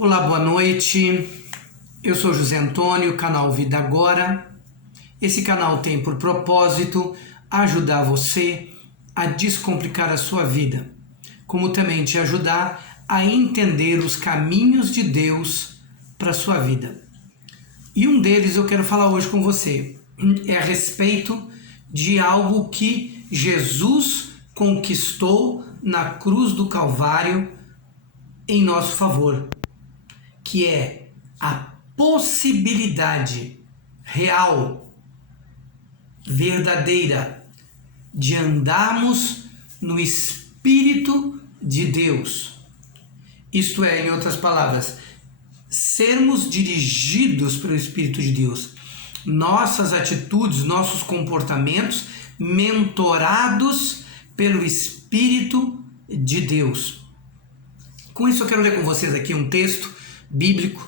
Olá, boa noite. Eu sou José Antônio, canal Vida Agora. Esse canal tem por propósito ajudar você a descomplicar a sua vida, como também te ajudar a entender os caminhos de Deus para a sua vida. E um deles eu quero falar hoje com você, é a respeito de algo que Jesus conquistou na cruz do Calvário em nosso favor, que é a possibilidade real, verdadeira, de andarmos no Espírito de Deus. Isto é, em outras palavras, sermos dirigidos pelo Espírito de Deus. Nossas atitudes, nossos comportamentos, mentorados pelo Espírito de Deus. Com isso eu quero ler com vocês aqui um texto bíblico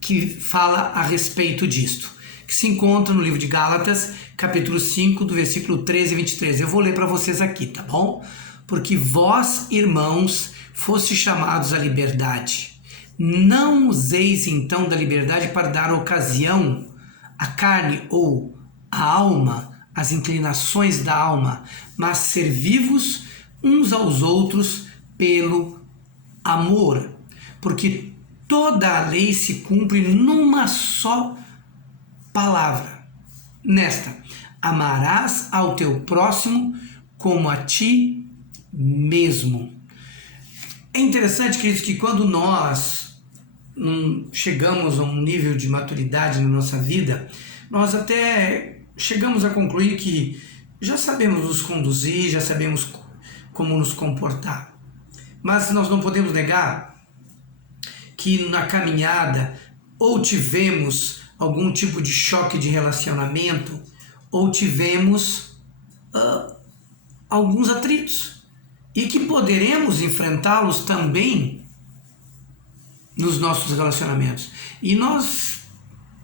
que fala a respeito disto, que se encontra no livro de Gálatas, capítulo 5, do versículo 13 e 23. Eu vou ler para vocês aqui, tá bom? Porque vós, irmãos, fostes chamados à liberdade. Não useis então da liberdade para dar ocasião à carne ou à alma, às inclinações da alma, mas servi-vos uns aos outros pelo amor, porque toda a lei se cumpre numa só palavra. Nesta: amarás ao teu próximo como a ti mesmo. É interessante, queridos, que quando nós chegamos a um nível de maturidade na nossa vida, nós até chegamos a concluir que já sabemos nos conduzir, já sabemos como nos comportar. Mas nós não podemos negar que na caminhada ou tivemos algum tipo de choque de relacionamento ou tivemos alguns atritos e que poderemos enfrentá-los também nos nossos relacionamentos. E nós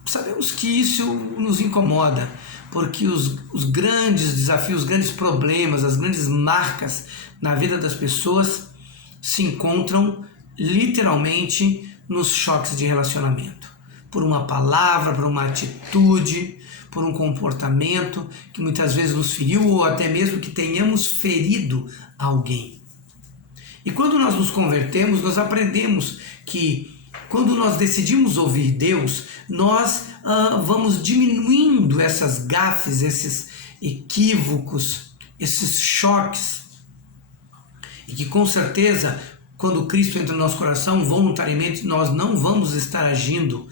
sabemos que isso nos incomoda, porque os grandes desafios, os grandes problemas, as grandes marcas na vida das pessoas se encontram literalmente nos choques de relacionamento, por uma palavra, por uma atitude, por um comportamento que muitas vezes nos feriu ou até mesmo que tenhamos ferido alguém. E quando nós nos convertemos, nós aprendemos que quando nós decidimos ouvir Deus, nós vamos diminuindo essas gafes, esses equívocos, esses choques, e que com certeza quando Cristo entra no nosso coração, voluntariamente nós não vamos estar agindo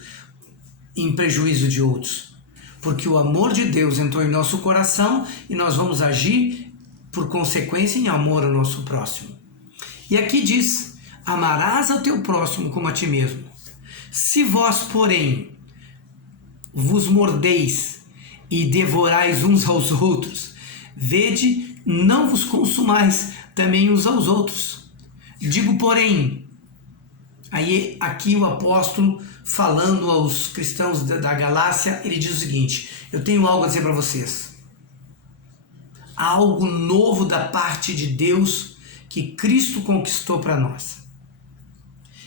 em prejuízo de outros, porque o amor de Deus entrou em nosso coração e nós vamos agir por consequência em amor ao nosso próximo. E aqui diz: amarás ao teu próximo como a ti mesmo. Se vós, porém, vos mordeis e devorais uns aos outros, vede, não vos consumais também uns aos outros. Digo, porém, aí aqui o apóstolo falando aos cristãos da Galácia, ele diz o seguinte: eu tenho algo a dizer para vocês. Há algo novo da parte de Deus que Cristo conquistou para nós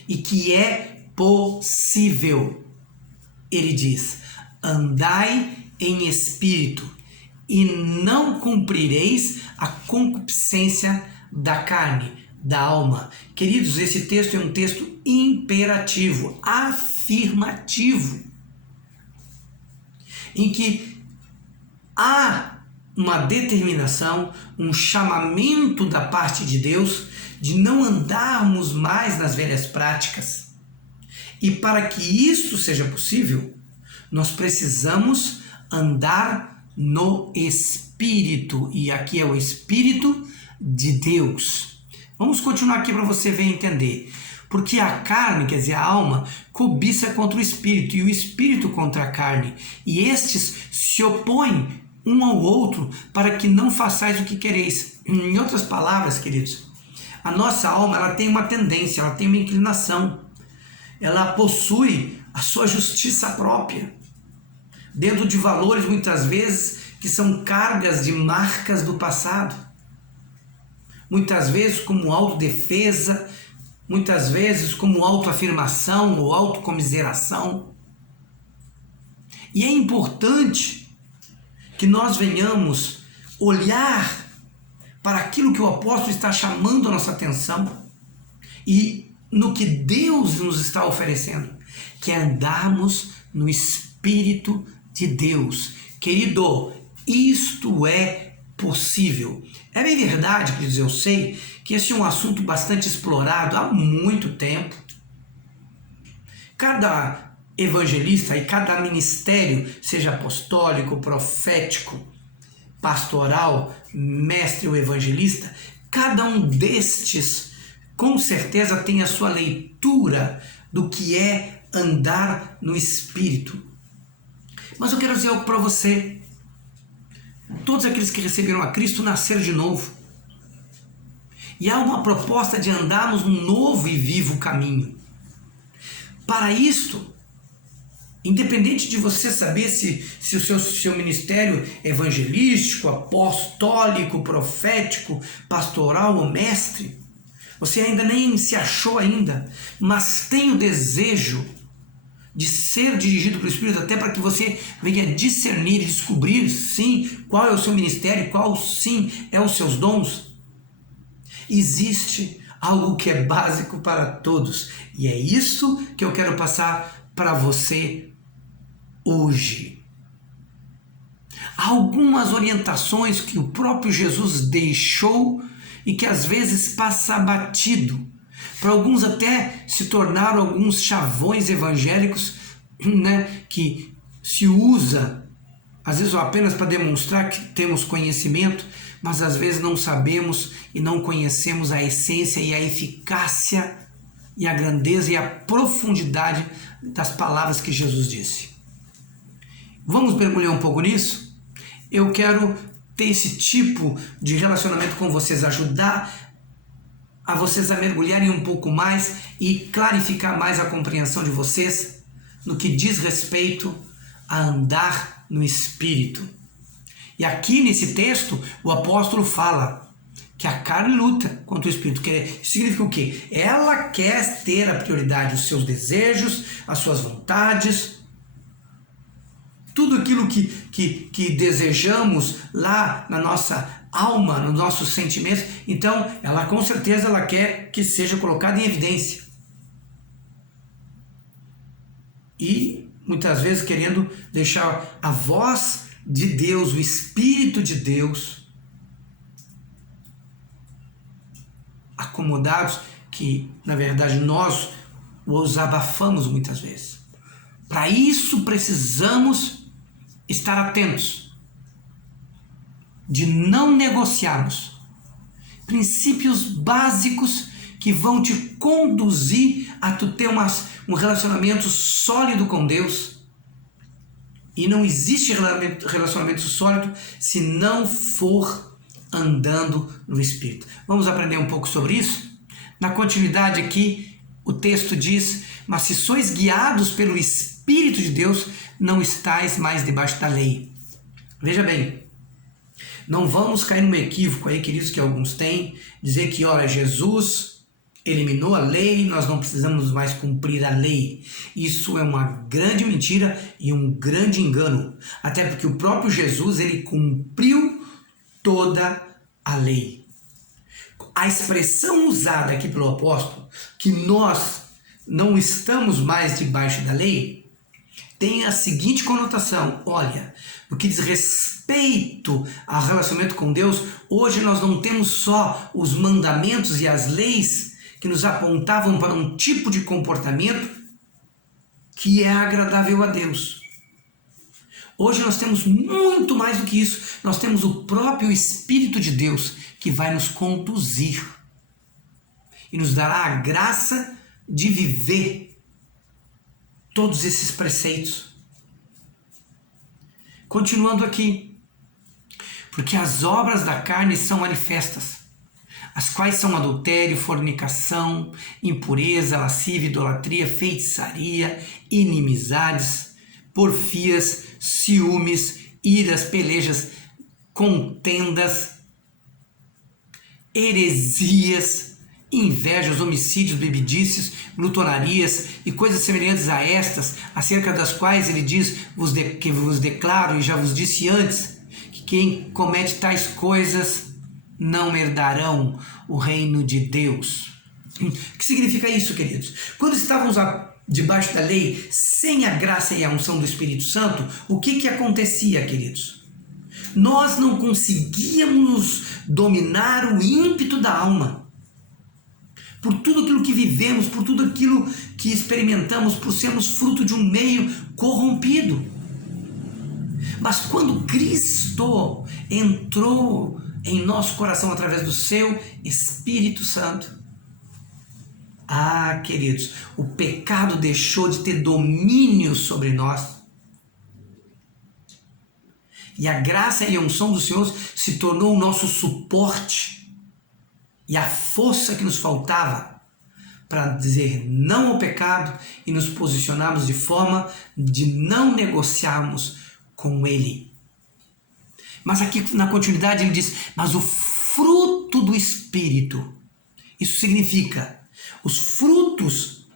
e que é possível. Ele diz: andai em espírito e não cumprireis a concupiscência da carne, da alma. Queridos, esse texto é um texto imperativo, afirmativo, em que há uma determinação, um chamamento da parte de Deus de não andarmos mais nas velhas práticas. E para que isso seja possível, nós precisamos andar no Espírito, e aqui é o Espírito de Deus. Vamos continuar aqui para você ver e entender. Porque a carne, quer dizer, a alma, cobiça contra o espírito e o espírito contra a carne. E estes se opõem um ao outro para que não façais o que quereis. Em outras palavras, queridos, a nossa alma ela tem uma tendência, ela tem uma inclinação. Ela possui a sua justiça própria, dentro de valores muitas vezes que são cargas de marcas do passado. Muitas vezes como autodefesa, muitas vezes como autoafirmação ou autocomiseração. E é importante que nós venhamos olhar para aquilo que o apóstolo está chamando a nossa atenção e no que Deus nos está oferecendo, que é andarmos no Espírito de Deus. Querido, isto é possível. É bem verdade, queridos, eu sei que esse é um assunto bastante explorado há muito tempo. Cada evangelista e cada ministério, seja apostólico, profético, pastoral, mestre ou evangelista, cada um destes com certeza tem a sua leitura do que é andar no Espírito. Mas eu quero dizer algo para você. Todos aqueles que receberam a Cristo nasceram de novo. E há uma proposta de andarmos num novo e vivo caminho. Para isto, independente de você saber se o seu ministério é evangelístico, apostólico, profético, pastoral ou mestre, você ainda nem se achou ainda, mas tem o desejo de ser dirigido pelo Espírito, até para que você venha discernir e descobrir, sim, qual é o seu ministério, qual, sim, é os seus dons. Existe algo que é básico para todos, e é isso que eu quero passar para você hoje. Há algumas orientações que o próprio Jesus deixou e que às vezes passa batido. Para alguns até se tornaram alguns chavões evangélicos, né, que se usa, às vezes apenas para demonstrar que temos conhecimento, mas às vezes não sabemos e não conhecemos a essência e a eficácia e a grandeza e a profundidade das palavras que Jesus disse. Vamos mergulhar um pouco nisso? Eu quero ter esse tipo de relacionamento com vocês, ajudar a vocês a mergulharem um pouco mais e clarificar mais a compreensão de vocês no que diz respeito a andar no Espírito. E aqui nesse texto o apóstolo fala que a carne luta contra o Espírito. Isso significa o quê? Ela quer ter a prioridade, os seus desejos, as suas vontades, tudo aquilo que desejamos lá na nossa alma, nos nossos sentimentos. Então, ela com certeza ela quer que seja colocada em evidência. E muitas vezes querendo deixar a voz de Deus, o Espírito de Deus, acomodados, que na verdade nós os abafamos muitas vezes. Para isso precisamos estar atentos, de não negociarmos princípios básicos que vão te conduzir a tu ter um relacionamento sólido com Deus. E não existe relacionamento sólido se não for andando no Espírito. Vamos aprender um pouco sobre isso? Na continuidade aqui, o texto diz: mas se sois guiados pelo Espírito de Deus, não estáis mais debaixo da lei. Veja bem, não vamos cair num equívoco aí, queridos, que alguns têm, dizer que, olha, Jesus eliminou a lei, nós não precisamos mais cumprir a lei. Isso é uma grande mentira e um grande engano, até porque o próprio Jesus, ele cumpriu toda a lei. A expressão usada aqui pelo apóstolo, que nós não estamos mais debaixo da lei, tem a seguinte conotação: olha, no que diz respeito ao relacionamento com Deus, hoje nós não temos só os mandamentos e as leis que nos apontavam para um tipo de comportamento que é agradável a Deus. Hoje nós temos muito mais do que isso. Nós temos o próprio Espírito de Deus que vai nos conduzir e nos dará a graça de viver todos esses preceitos. Continuando aqui, porque as obras da carne são manifestas, as quais são adultério, fornicação, impureza, lascívia, idolatria, feitiçaria, inimizades, porfias, ciúmes, iras, pelejas, contendas, heresias, invejas, homicídios, bebedices, glutonarias e coisas semelhantes a estas, acerca das quais ele diz, que vos declaro e já vos disse antes, que quem comete tais coisas não herdarão o reino de Deus. O que significa isso, queridos? Quando estávamos debaixo da lei, sem a graça e a unção do Espírito Santo, o que acontecia, queridos? Nós não conseguíamos dominar o ímpeto da alma. Por tudo aquilo que vivemos, por tudo aquilo que experimentamos, por sermos fruto de um meio corrompido. Mas quando Cristo entrou em nosso coração através do seu Espírito Santo, queridos, o pecado deixou de ter domínio sobre nós. E a graça e a unção do Senhor se tornou o nosso suporte e a força que nos faltava para dizer não ao pecado e nos posicionarmos de forma de não negociarmos com ele. Mas aqui na continuidade ele diz, mas o fruto do Espírito, isso significa, os frutos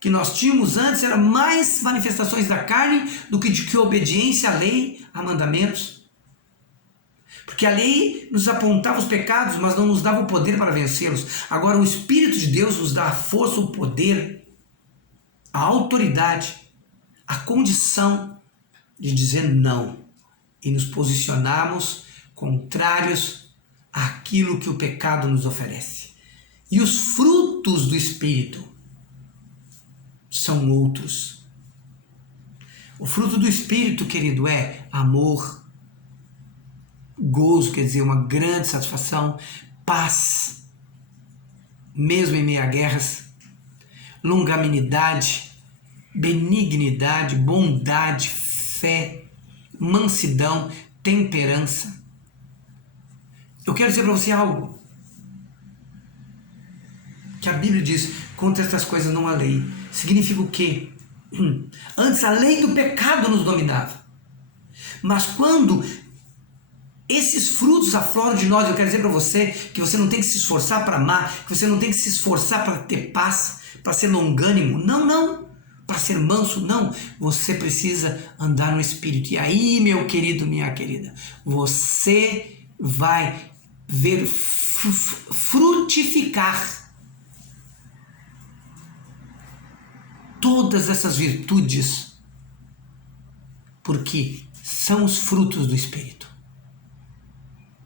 que nós tínhamos antes eram mais manifestações da carne do que de obediência à lei, a mandamentos. Porque a lei nos apontava os pecados, mas não nos dava o poder para vencê-los. Agora o Espírito de Deus nos dá a força, o poder, a autoridade, a condição de dizer não e nos posicionarmos contrários àquilo que o pecado nos oferece. E os frutos do Espírito são outros. O fruto do Espírito, querido, é amor, gozo, quer dizer, uma grande satisfação, paz, mesmo em meio a guerras, longanimidade, benignidade, bondade, fé, mansidão, temperança. Eu quero dizer para você algo, que a Bíblia diz, contra estas coisas não há lei. Significa o quê? Antes a lei do pecado nos dominava. Mas quando esses frutos afloram de nós, eu quero dizer para você que você não tem que se esforçar para amar, que você não tem que se esforçar para ter paz, para ser longânimo. Não. Para ser manso, não. Você precisa andar no Espírito. E aí, meu querido, minha querida, você vai ver frutificar todas essas virtudes, porque são os frutos do Espírito.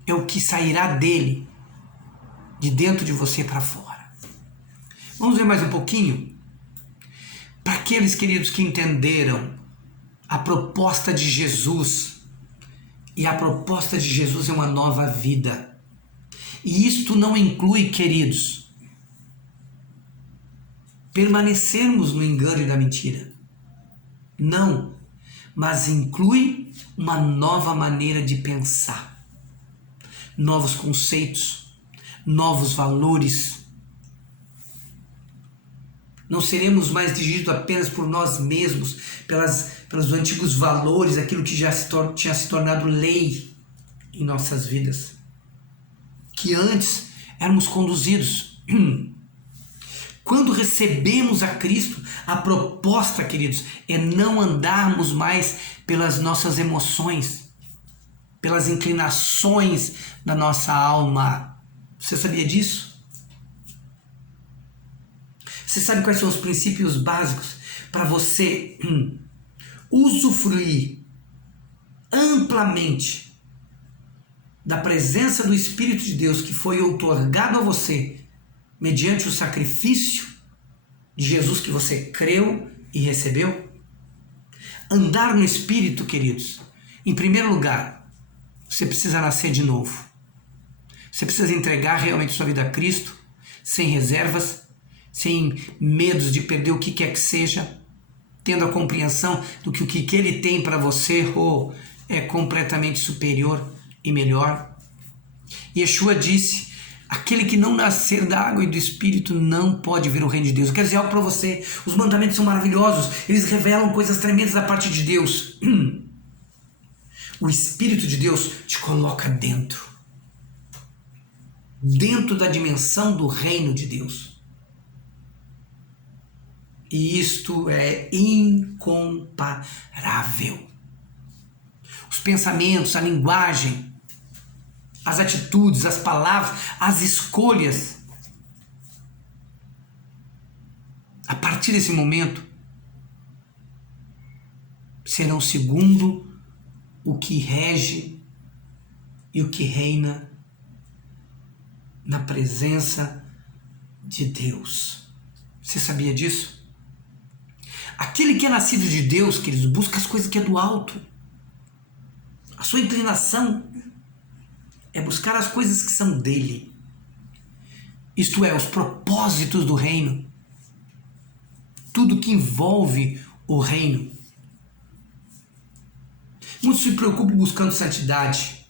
É o que sairá dele, de dentro de você para fora. Vamos ver mais um pouquinho? Para aqueles, queridos, que entenderam a proposta de Jesus, e a proposta de Jesus é uma nova vida. E isto não inclui, queridos, permanecermos no engano e na mentira. Não, mas inclui uma nova maneira de pensar, novos conceitos, novos valores. Não seremos mais dirigidos apenas por nós mesmos, pelos antigos valores, aquilo que já tinha se tornado lei em nossas vidas, que antes éramos conduzidos. Quando recebemos a Cristo, a proposta, queridos, é não andarmos mais pelas nossas emoções, pelas inclinações da nossa alma. Você sabia disso? Você sabe quais são os princípios básicos para você usufruir amplamente da presença do Espírito de Deus que foi outorgado a você mediante o sacrifício de Jesus que você creu e recebeu? Andar no Espírito, queridos, em primeiro lugar, você precisa nascer de novo. Você precisa entregar realmente sua vida a Cristo, sem reservas, sem medos de perder o que quer que seja, tendo a compreensão do que o que Ele tem para você é completamente superior e melhor. Yeshua disse, aquele que não nascer da água e do Espírito não pode ver o reino de Deus. Eu quero dizer algo para você, os mandamentos são maravilhosos, eles revelam coisas tremendas da parte de Deus. O Espírito de Deus te coloca dentro. dentro da dimensão do reino de Deus. E isto é incomparável. Os pensamentos, a linguagem, as atitudes, as palavras, as escolhas, a partir desse momento, serão segundo o que rege e o que reina na presença de Deus. Você sabia disso? Aquele que é nascido de Deus, queridos, busca as coisas que é do alto. A sua inclinação é buscar as coisas que são dele. Isto é, os propósitos do reino. Tudo que envolve o reino. Muitos se preocupam buscando santidade.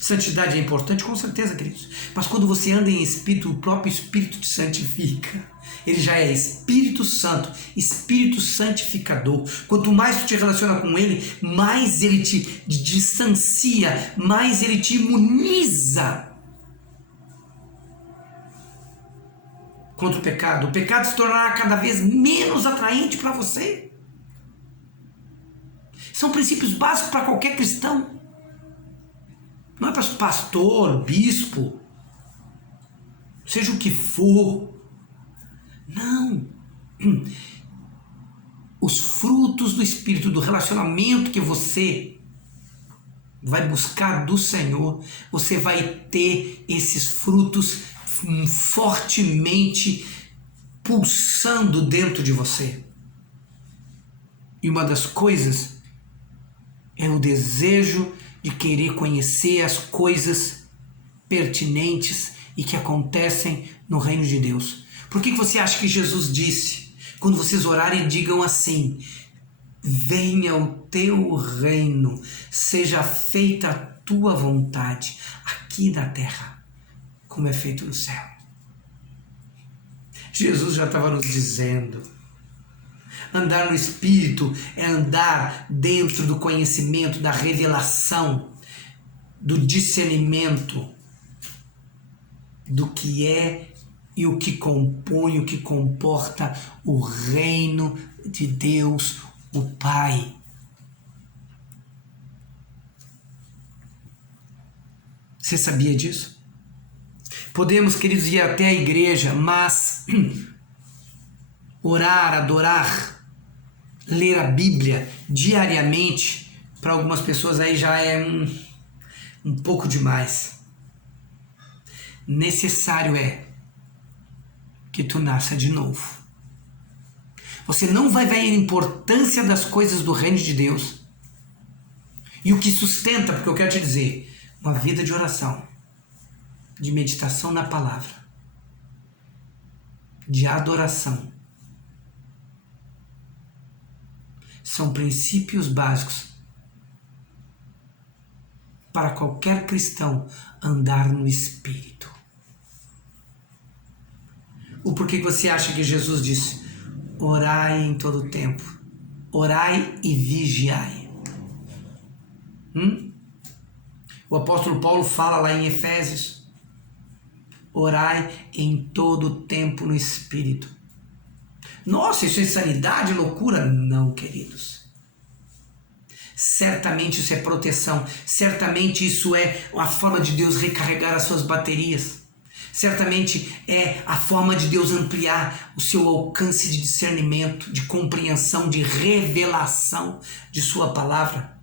Santidade é importante, com certeza, queridos. Mas quando você anda em espírito, o próprio Espírito te santifica. Ele já é Espírito Santo, Espírito santificador. Quanto mais tu te relaciona com ele, mais ele te distancia, mais ele te imuniza contra o pecado. O pecado se tornará cada vez menos atraente para você. São princípios básicos para qualquer cristão. Não é para pastor, bispo, seja o que for. Não. Os frutos do Espírito, do relacionamento que você vai buscar do Senhor, você vai ter esses frutos fortemente pulsando dentro de você. E uma das coisas é o desejo de querer conhecer as coisas pertinentes e que acontecem no reino de Deus. Por que você acha que Jesus disse, quando vocês orarem, digam assim: venha o teu reino, seja feita a tua vontade, aqui na terra, como é feito no céu. Jesus já estava nos dizendo. Andar no Espírito é andar dentro do conhecimento, da revelação, do discernimento do que é e o que compõe, o que comporta o reino de Deus, o Pai. Você sabia disso? Podemos, queridos, ir até a igreja, mas orar, adorar, ler a Bíblia diariamente, para algumas pessoas aí já é um pouco demais. Necessário é que tu nasça de novo. Você não vai ver a importância das coisas do reino de Deus e o que sustenta, porque eu quero te dizer, uma vida de oração, de meditação na palavra, de adoração, são princípios básicos para qualquer cristão andar no Espírito. O porquê que você acha que Jesus disse: orai em todo o tempo, orai e vigiai? O apóstolo Paulo fala lá em Efésios: orai em todo o tempo no Espírito. Nossa, isso é insanidade, loucura? Não, queridos. Certamente isso é proteção. Certamente isso é a forma de Deus recarregar as suas baterias. Certamente é a forma de Deus ampliar o seu alcance de discernimento, de compreensão, de revelação de sua palavra.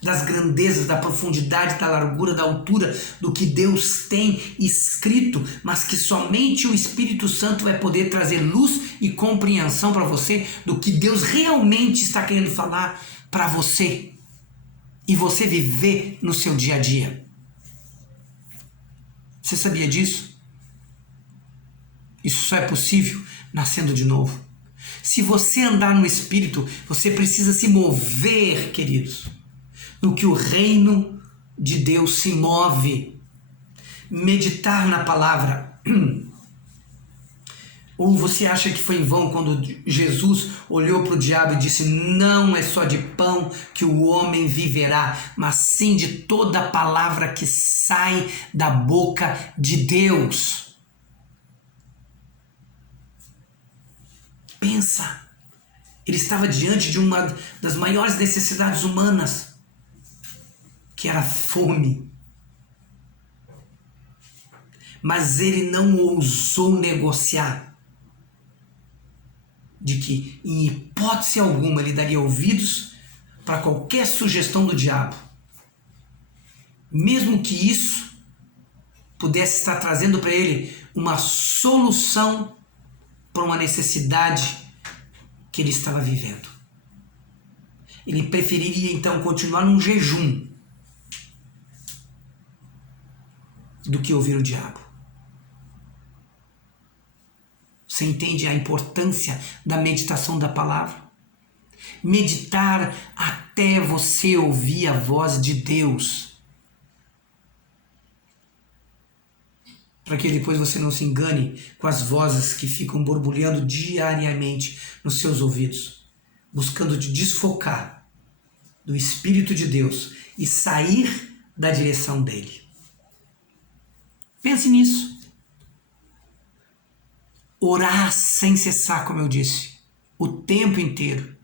Das grandezas, da profundidade, da largura, da altura, do que Deus tem escrito, mas que somente o Espírito Santo vai poder trazer luz e compreensão para você do que Deus realmente está querendo falar para você e você viver no seu dia a dia. Você sabia disso? Isso só é possível nascendo de novo. Se você andar no Espírito, você precisa se mover, queridos, no que o reino de Deus se move. Meditar na palavra. Ou você acha que foi em vão quando Jesus olhou para o diabo e disse: não é só de pão que o homem viverá, mas sim de toda palavra que sai da boca de Deus? Pensa, ele estava diante de uma das maiores necessidades humanas, que era a fome. Mas ele não ousou negociar de que, em hipótese alguma, ele daria ouvidos para qualquer sugestão do diabo, mesmo que isso pudesse estar trazendo para ele uma solução para uma necessidade que ele estava vivendo. Ele preferiria então continuar num jejum do que ouvir o diabo. Você entende a importância da meditação da palavra? Meditar até você ouvir a voz de Deus. Para que depois você não se engane com as vozes que ficam borbulhando diariamente nos seus ouvidos, buscando te desfocar do Espírito de Deus e sair da direção dele. Pense nisso. Orar sem cessar, como eu disse, o tempo inteiro.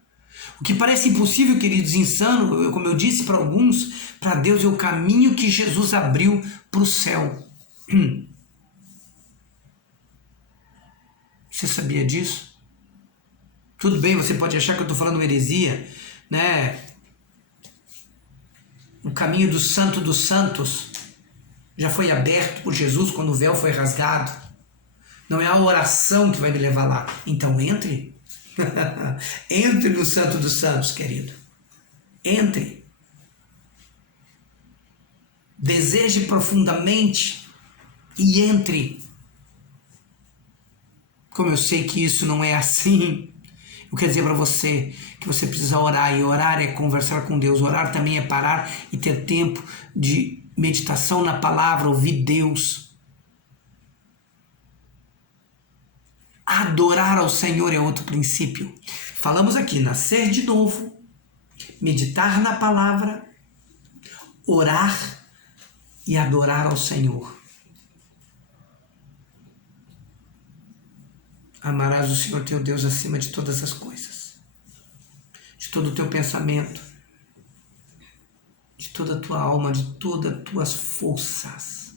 O que parece impossível, queridos, insano, como eu disse para alguns, para Deus é o caminho que Jesus abriu para o céu. Você sabia disso? Tudo bem, você pode achar que eu estou falando uma heresia, né? O caminho do Santo dos Santos já foi aberto por Jesus quando o véu foi rasgado. Não é a oração que vai me levar lá. Então entre. Entre no Santo dos Santos, querido. Entre. Deseje profundamente e entre. Como eu sei que isso não é assim, eu quero dizer para você que você precisa orar. E orar é conversar com Deus. Orar também é parar e ter tempo de meditação na palavra, ouvir Deus. Adorar ao Senhor é outro princípio. Falamos aqui, nascer de novo, meditar na palavra, orar e adorar ao Senhor. Amarás o Senhor teu Deus acima de todas as coisas, de todo o teu pensamento, de toda a tua alma, de todas as tuas forças.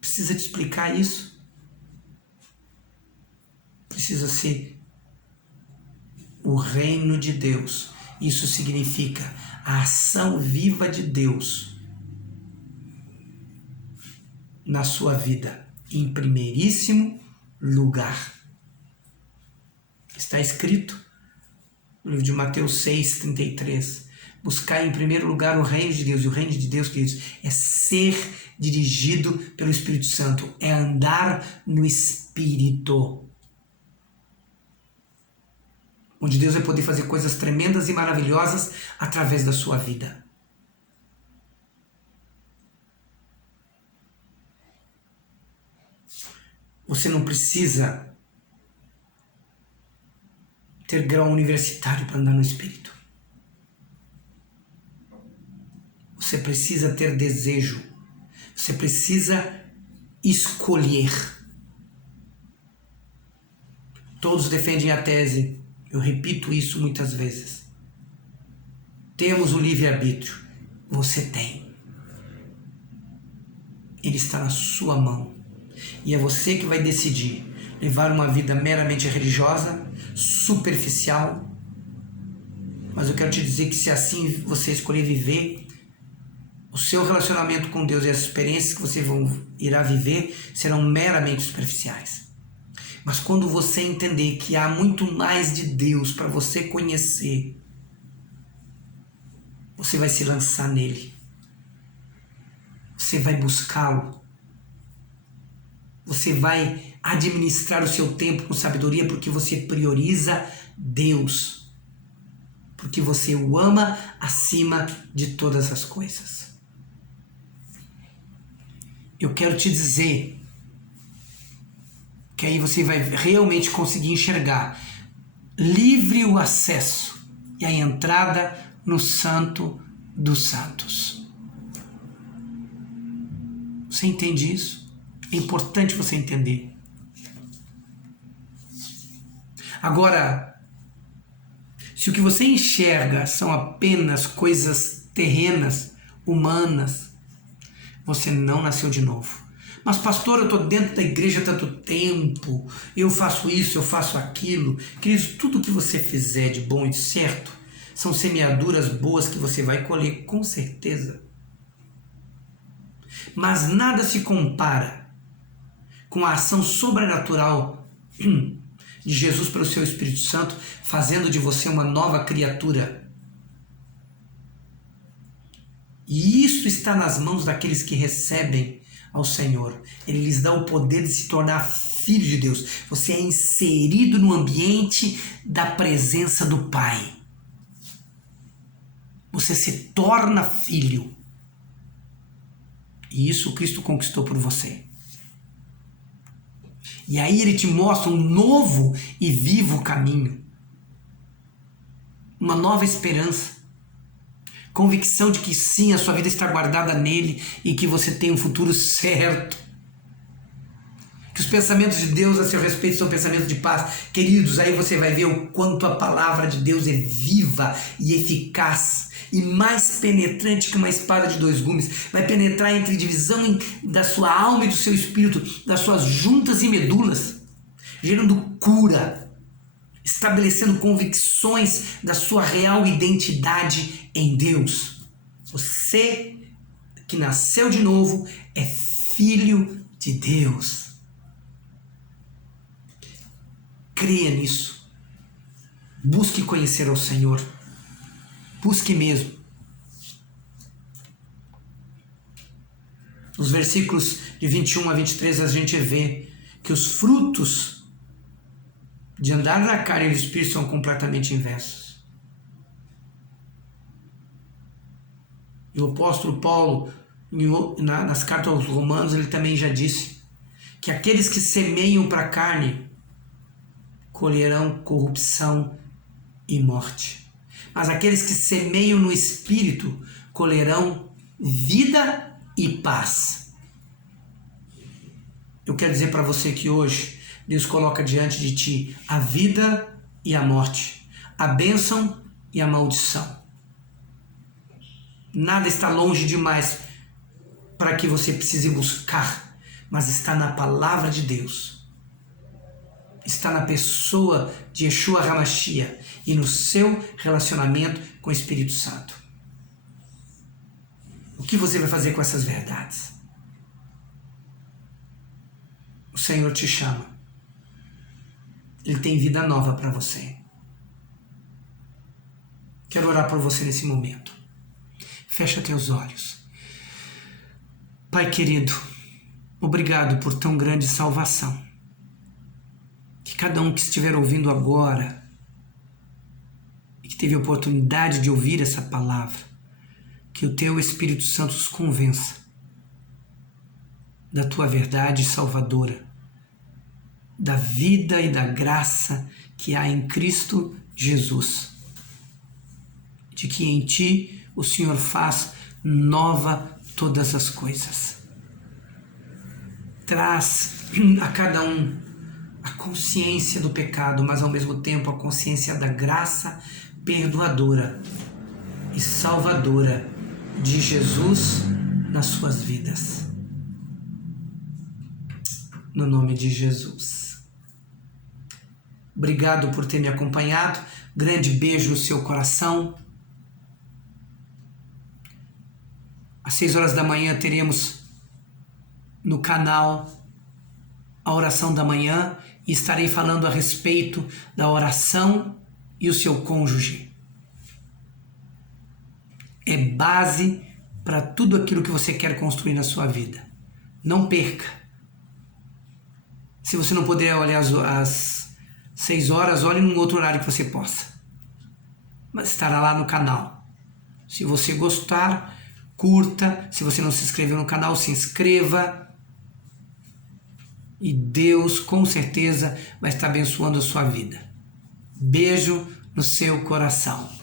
Precisa te explicar isso? Precisa ser o reino de Deus. Isso significa a ação viva de Deus na sua vida, em primeiríssimo lugar. Está escrito no livro de Mateus 6:33. Buscar em primeiro lugar o reino de Deus. E o reino de Deus, queridos, é ser dirigido pelo Espírito Santo. É andar no Espírito. Onde Deus vai poder fazer coisas tremendas e maravilhosas através da sua vida. Você não precisa ter grau universitário para andar no Espírito. Você precisa ter desejo. Você precisa escolher. Todos defendem a tese. Eu repito isso muitas vezes. Temos o livre-arbítrio. Você tem. Ele está na sua mão. E é você que vai decidir levar uma vida meramente religiosa, superficial. Mas eu quero te dizer que se assim você escolher viver, o seu relacionamento com Deus e as experiências que você irá viver serão meramente superficiais. Mas quando você entender que há muito mais de Deus para você conhecer, você vai se lançar nele. Você vai buscá-lo. Você vai administrar o seu tempo com sabedoria porque você prioriza Deus. Porque você o ama acima de todas as coisas. Eu quero te dizer que aí você vai realmente conseguir enxergar livre o acesso e a entrada no Santo dos Santos. Você entende isso? É importante você entender. Agora, se o que você enxerga são apenas coisas terrenas, humanas, você não nasceu de novo. Mas pastor, eu estou dentro da igreja há tanto tempo, eu faço isso, eu faço aquilo. Queridos, tudo que você fizer de bom e de certo são semeaduras boas que você vai colher com certeza. Mas nada se compara com a ação sobrenatural de Jesus pelo seu Espírito Santo, fazendo de você uma nova criatura. E isso está nas mãos daqueles que recebem ao Senhor. Ele lhes dá o poder de se tornar filho de Deus. Você é inserido no ambiente da presença do Pai. Você se torna filho. E isso Cristo conquistou por você. E aí ele te mostra um novo e vivo caminho. Uma nova esperança. Convicção de que sim, a sua vida está guardada nele e que você tem um futuro certo. Que os pensamentos de Deus a seu respeito são pensamentos de paz. Queridos, aí você vai ver o quanto a palavra de Deus é viva e eficaz e mais penetrante que uma espada de dois gumes. Vai penetrar entre divisão da sua alma e do seu espírito, das suas juntas e medulas, gerando cura, estabelecendo convicções da sua real identidade em Deus. Você que nasceu de novo é filho de Deus. Creia nisso. Busque conhecer ao Senhor. Busque mesmo. Nos versículos de 21 a 23 a gente vê que os frutos de andar na carne e do Espírito são completamente inversos. E o apóstolo Paulo, nas cartas aos Romanos, ele também já disse que aqueles que semeiam para a carne colherão corrupção e morte. Mas aqueles que semeiam no Espírito colherão vida e paz. Eu quero dizer para você que hoje Deus coloca diante de ti a vida e a morte, a bênção e a maldição. Nada está longe demais para que você precise buscar, mas está na palavra de Deus. Está na pessoa de Yeshua HaMashiach e no seu relacionamento com o Espírito Santo. O que você vai fazer com essas verdades? O Senhor te chama. Ele tem vida nova para você. Quero orar por você nesse momento. Fecha teus olhos. Pai querido, obrigado por tão grande salvação. Que cada um que estiver ouvindo agora e que teve a oportunidade de ouvir essa palavra, que o teu Espírito Santo os convença da tua verdade salvadora, da vida e da graça que há em Cristo Jesus, de que em ti o Senhor faz nova todas as coisas. Traz a cada um a consciência do pecado, mas ao mesmo tempo a consciência da graça perdoadora e salvadora de Jesus nas suas vidas. No nome de Jesus. Obrigado por ter me acompanhado. Grande beijo no seu coração. Às 6 horas da manhã teremos no canal a oração da manhã e estarei falando a respeito da oração e o seu cônjuge. É base para tudo aquilo que você quer construir na sua vida. Não perca. Se você não puder olhar às 6 horas, olhe num outro horário que você possa. Mas estará lá no canal. Se você gostar, curta. Se você não se inscreveu no canal, se inscreva. e Deus com certeza vai estar abençoando a sua vida. Beijo no seu coração.